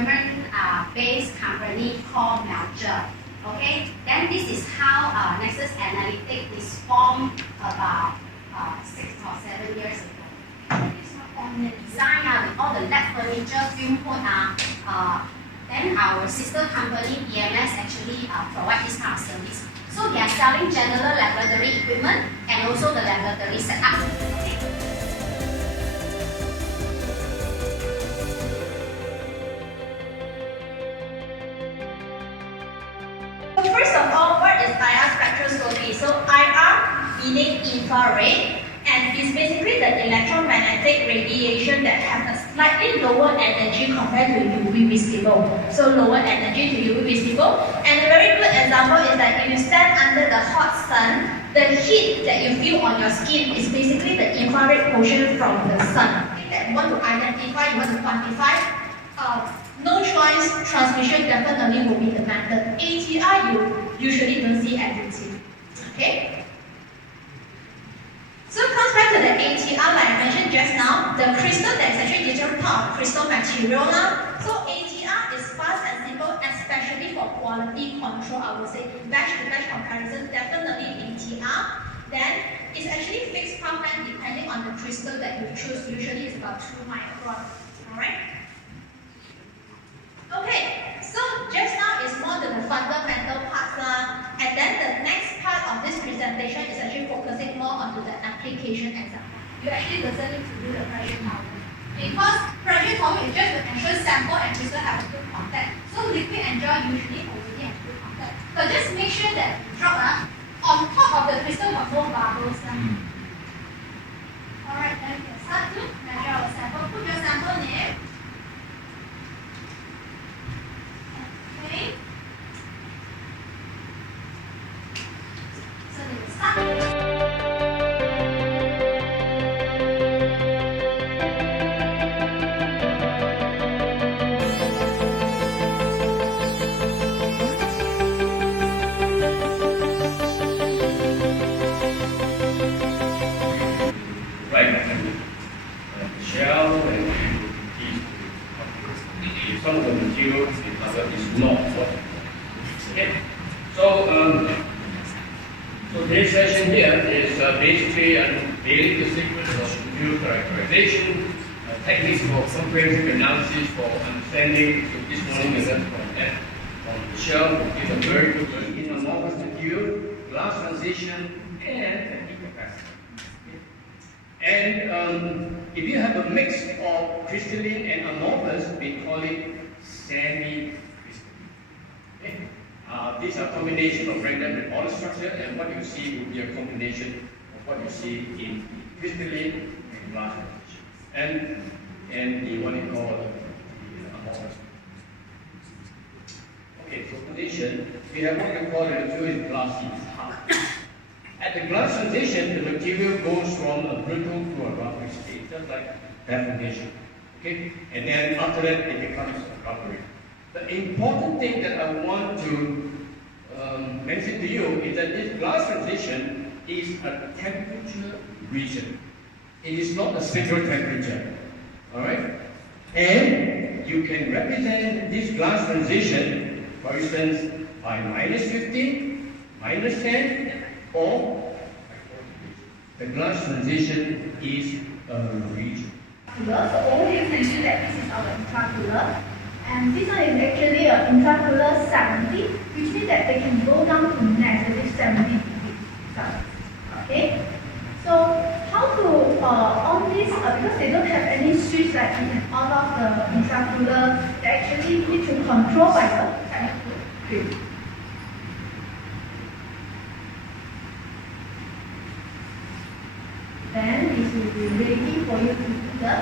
German-based company called Malaysia. Okay, then this is how Nexus Analytics is formed about 6 or 7 years ago. On the design with all the lab furniture, film code, then our sister company EMS actually provide this kind of service. So they are selling general laboratory equipment and also the laboratory setup. Okay. So first of all, what is IR spectroscopy? So IR meaning infrared, and it's basically the electromagnetic radiation that has a slightly lower energy compared to UV visible. So lower energy to UV visible. And a very good example is that if you stand under the hot sun, the heat that you feel on your skin is basically the infrared portion from the sun. That you want to identify, you want to quantify. No choice transmission definitely will be the method. ATR you usually don't see everything. Okay? So it comes back to the ATR, like I mentioned just now, the crystal that is actually different part of crystal material now. So ATR is fast and simple, especially for quality control, I would say. Batch to batch comparison, definitely ATR. Then it's actually fixed path length depending on the crystal that you choose. Usually it's about 2 micron. Alright? Okay, so just now is more to the fundamental parts. And then the next part of this presentation is actually focusing more onto the application example. You actually doesn't need to do the pressure tolerance. Because pressure tolerance is just to ensure sample and crystal have a good contact. So liquid and gel usually already have good contact. But just make sure that you drop on top of the crystal got no bubbles. Alright, then we can start to measure our sample. Put your sample name. Okay. So let's start. Shell and some of the material is not what. Okay. So today's session here is basically unveiling the secrets of material characterization, techniques for comprehensive analysis for understanding. So this morning we learned from Michelle, who is a very good in amorphous material, glass transition, and technical capacity. And if you have a mix of crystalline and amorphous, we call it semi-crystalline. Okay. These are combination of random and order structure, and what you see will be a combination of what you see in crystalline and glass transition, and the what you call the amorphous. Okay, so condition, we have what we call the material is glassy, it's hard. At the glass transition, the material goes from a brittle to a rubbery state, just like deformation. Okay? And then after that, it becomes rubbery. The important thing that I want to mention to you is that this glass transition is a temperature region. It is not a single temperature. Alright? And you can represent this glass transition, for instance, by -15, -10, or the glass transition is a region. So all you can see that this is our intraocular, and this one is actually an intraocular 70, which means that they can go down to -70 degrees. Okay? So how to on this, because they don't have any switch like you can on off the intraocular, they actually need to control by the technical grip. Then it will be ready for you to do the